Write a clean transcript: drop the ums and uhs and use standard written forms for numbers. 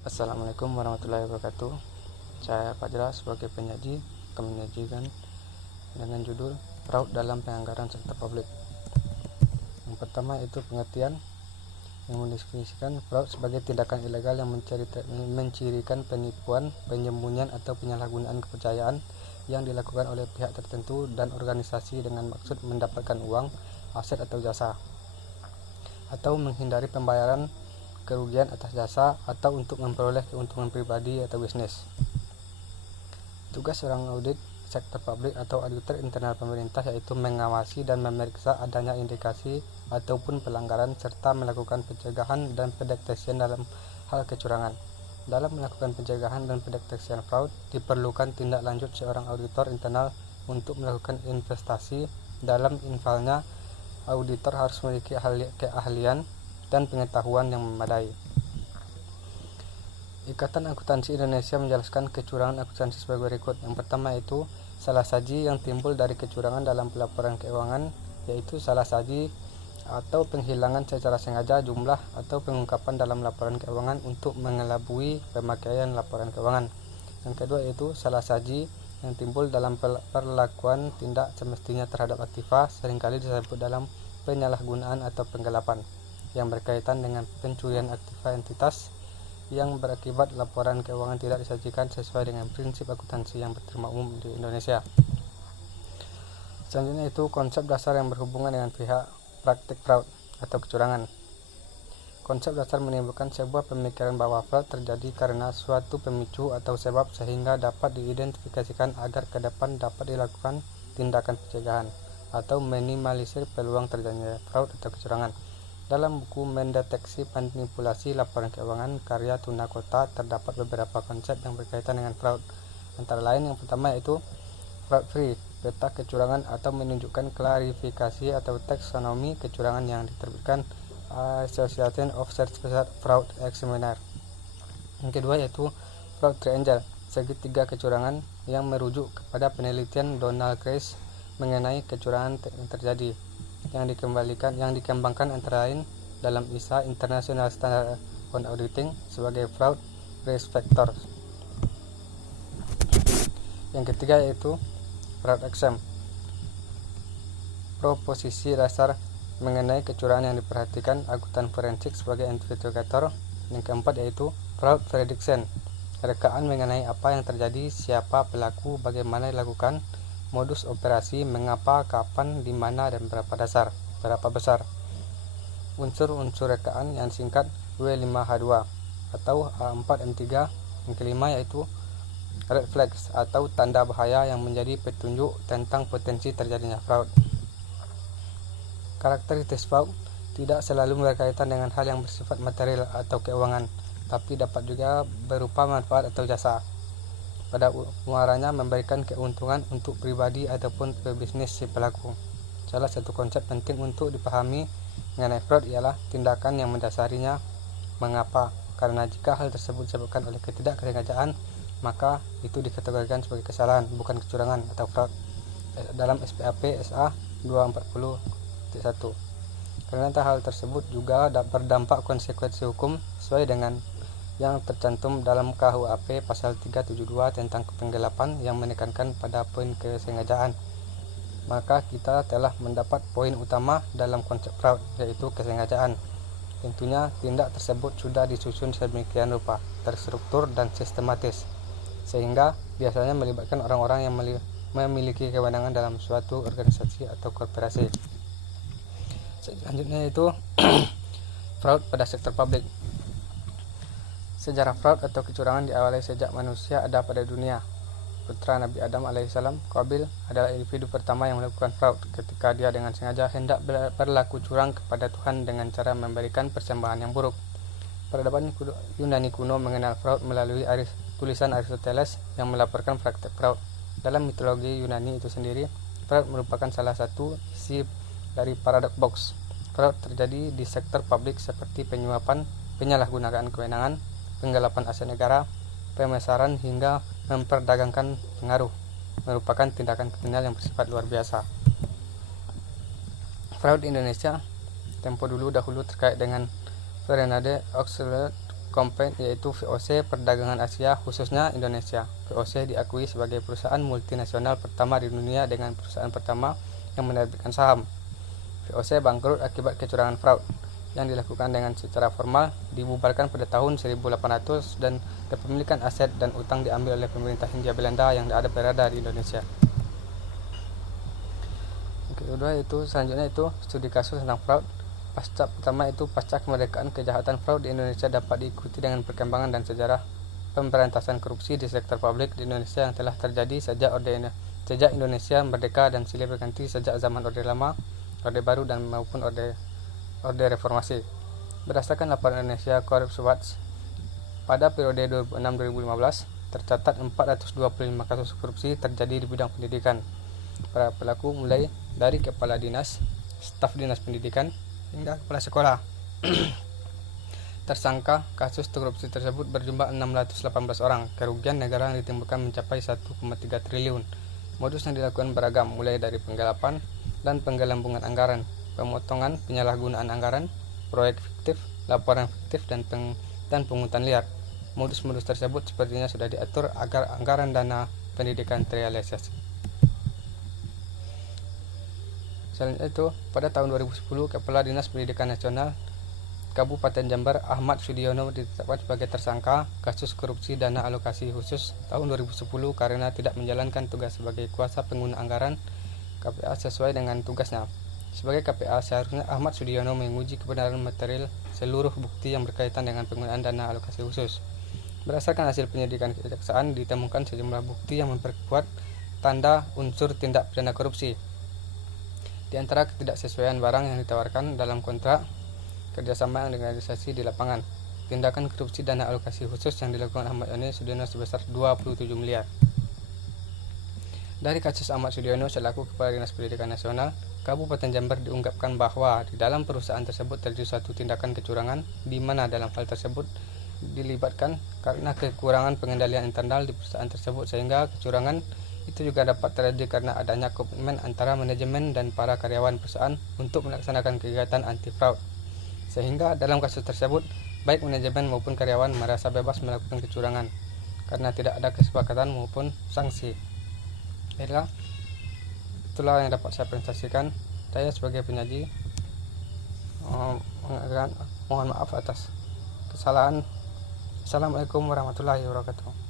Assalamualaikum warahmatullahi wabarakatuh. Saya Fajra sebagai penyaji akan menyajikan dengan judul fraud dalam penganggaran sektor publik. Yang pertama itu pengertian yang mendefinisikan fraud sebagai tindakan ilegal yang mencirikan penipuan, penyembunyian atau penyalahgunaan kepercayaan yang dilakukan oleh pihak tertentu dan organisasi dengan maksud mendapatkan uang, aset atau jasa, atau menghindari pembayaran kerugian atas jasa atau untuk memperoleh keuntungan pribadi atau bisnis. Tugas seorang audit sektor publik atau auditor internal pemerintah yaitu mengawasi dan memeriksa adanya indikasi ataupun pelanggaran serta melakukan pencegahan dan pendeteksian dalam hal kecurangan. Dalam melakukan pencegahan dan pendeteksian fraud, diperlukan tindak lanjut seorang auditor internal untuk melakukan investasi. Dalam infalnya, auditor harus memiliki keahlian dan pengetahuan yang memadai. Ikatan Akuntansi Indonesia menjelaskan kecurangan akuntansi sebagai berikut. Yang pertama itu salah saji yang timbul dari kecurangan dalam pelaporan keuangan, yaitu salah saji atau penghilangan secara sengaja jumlah atau pengungkapan dalam laporan keuangan untuk mengelabui pemakaian laporan keuangan. Yang kedua yaitu salah saji yang timbul dalam perlakuan tindak semestinya terhadap aktiva, seringkali disebut dalam penyalahgunaan atau penggelapan, yang berkaitan dengan pencurian aktiva entitas yang berakibat laporan keuangan tidak disajikan sesuai dengan prinsip akuntansi yang berterima umum di Indonesia. Selanjutnya itu konsep dasar yang berhubungan dengan pihak praktik fraud atau kecurangan. Konsep dasar menimbulkan sebuah pemikiran bahwa fraud terjadi karena suatu pemicu atau sebab sehingga dapat diidentifikasikan agar ke depan dapat dilakukan tindakan pencegahan atau minimalisir peluang terjadinya fraud atau kecurangan. Dalam buku Mendeteksi Manipulasi Laporan Keuangan karya Tuna Kota terdapat beberapa konsep yang berkaitan dengan fraud. Antara lain yang pertama yaitu fraud free, peta kecurangan atau menunjukkan klarifikasi atau taksonomi kecurangan yang diterbitkan Association of Certified Fraud Examiner. Yang kedua yaitu fraud triangle, segitiga kecurangan yang merujuk kepada penelitian Donald Kress mengenai kecurangan yang terjadi, yang dikembangkan antara lain dalam ISA International Standard on Auditing sebagai fraud risk factors. Yang ketiga yaitu fraud exam, proposisi dasar mengenai kecurangan yang diperhatikan akuntan forensik sebagai investigator. Yang keempat yaitu fraud prediction, rekaan mengenai apa yang terjadi, siapa pelaku, bagaimana dilakukan, modus operasi, mengapa, kapan, di mana, dan berapa besar. Unsur-unsur rekaan yang singkat W5H2 atau A4M3. Yang kelima yaitu red flags atau tanda bahaya yang menjadi petunjuk tentang potensi terjadinya fraud. Karakteristik fraud tidak selalu berkaitan dengan hal yang bersifat material atau keuangan, tapi dapat juga berupa manfaat atau jasa. Pada muaranya memberikan keuntungan untuk pribadi ataupun pebisnis si pelaku. Salah satu konsep penting untuk dipahami mengenai fraud ialah tindakan yang mendasarinya. Mengapa? Karena jika hal tersebut disebabkan oleh ketidaksengajaan, maka itu dikategorikan sebagai kesalahan, bukan kecurangan atau fraud. Dalam SPAP SA 240.1. Karena hal tersebut juga berdampak konsekuensi hukum sesuai dengan yang tercantum dalam KUHP pasal 372 tentang penggelapan yang menekankan pada poin kesengajaan. Maka kita telah mendapat poin utama dalam konsep fraud, yaitu kesengajaan. Tentunya tindak tersebut sudah disusun sedemikian rupa, terstruktur dan sistematis, sehingga biasanya melibatkan orang-orang yang memiliki kewenangan dalam suatu organisasi atau korporasi. Selanjutnya itu fraud pada sektor publik. Sejarah fraud atau kecurangan diawali sejak manusia ada pada dunia. Putra Nabi Adam alaihissalam, Qabil, adalah individu pertama yang melakukan fraud ketika dia dengan sengaja hendak berlaku curang kepada Tuhan dengan cara memberikan persembahan yang buruk. Peradaban Yunani kuno mengenal fraud melalui tulisan Aristoteles yang melaporkan praktek fraud. Dalam mitologi Yunani itu sendiri, fraud merupakan salah satu isi dari paradoks box. Fraud terjadi di sektor publik seperti penyuapan, penyalahgunaan kewenangan, penggelapan aset negara, pemesaran hingga memperdagangkan pengaruh, merupakan tindakan kriminal yang bersifat luar biasa. Fraud Indonesia tempo dahulu terkait dengan Fernande Oxlade Campaign yaitu VOC Perdagangan Asia khususnya Indonesia. VOC diakui sebagai perusahaan multinasional pertama di dunia dengan perusahaan pertama yang menerbitkan saham. VOC bangkrut akibat kecurangan fraud yang dilakukan dengan secara formal dibubarkan pada tahun 1800 dan kepemilikan aset dan utang diambil oleh pemerintah Hindia Belanda yang berada di Indonesia. Kedua itu selanjutnya itu studi kasus tentang fraud. Pasca kemerdekaan, kejahatan fraud di Indonesia dapat diikuti dengan perkembangan dan sejarah pemberantasan korupsi di sektor publik di Indonesia yang telah terjadi sejak Indonesia merdeka dan silih berganti sejak zaman Orde Lama, Orde Baru dan maupun Orde Reformasi. Berdasarkan laporan Indonesia Corruption Watch, pada periode 2006-2015 tercatat 425 kasus korupsi terjadi di bidang pendidikan. Para pelaku mulai dari kepala dinas, staf dinas pendidikan, hingga kepala sekolah. Tersangka kasus korupsi tersebut berjumlah 618 orang. Kerugian negara yang ditimbulkan mencapai 1,3 triliun. Modus yang dilakukan beragam, mulai dari penggelapan dan penggelembungan anggaran, pemotongan, penyalahgunaan anggaran, proyek fiktif, laporan fiktif, dan pungutan liar. Modus-modus tersebut sepertinya sudah diatur agar anggaran dana pendidikan terrealisasi. Selanjutnya itu, pada tahun 2010, Kepala Dinas Pendidikan Nasional Kabupaten Jember Ahmad Sudiono ditetapkan sebagai tersangka kasus korupsi dana alokasi khusus tahun 2010 karena tidak menjalankan tugas sebagai kuasa pengguna anggaran KPA sesuai dengan tugasnya. Sebagai KPA, seharusnya Ahmad Sudiono menguji kebenaran material seluruh bukti yang berkaitan dengan penggunaan dana alokasi khusus. Berdasarkan hasil penyidikan kejaksaan, ditemukan sejumlah bukti yang memperkuat tanda unsur tindak pidana korupsi. Di antara ketidaksesuaian barang yang ditawarkan dalam kontrak kerjasama dengan organisasi di lapangan, tindakan korupsi dana alokasi khusus yang dilakukan Ahmad Sudiono sebesar 27 miliar. Dari kasus Ahmad Sudiono selaku Kepala Dinas Pendidikan Nasional Kabupaten Jember diungkapkan bahwa di dalam perusahaan tersebut terjadi suatu tindakan kecurangan di mana dalam hal tersebut dilibatkan karena kekurangan pengendalian internal di perusahaan tersebut, sehingga kecurangan itu juga dapat terjadi karena adanya komitmen antara manajemen dan para karyawan perusahaan untuk melaksanakan kegiatan anti fraud, sehingga dalam kasus tersebut baik manajemen maupun karyawan merasa bebas melakukan kecurangan karena tidak ada kesepakatan maupun sanksi. Baiklah, itulah yang dapat saya presentasikan. Saya sebagai penyaji mohon maaf atas kesalahan. Assalamualaikum warahmatullahi wabarakatuh.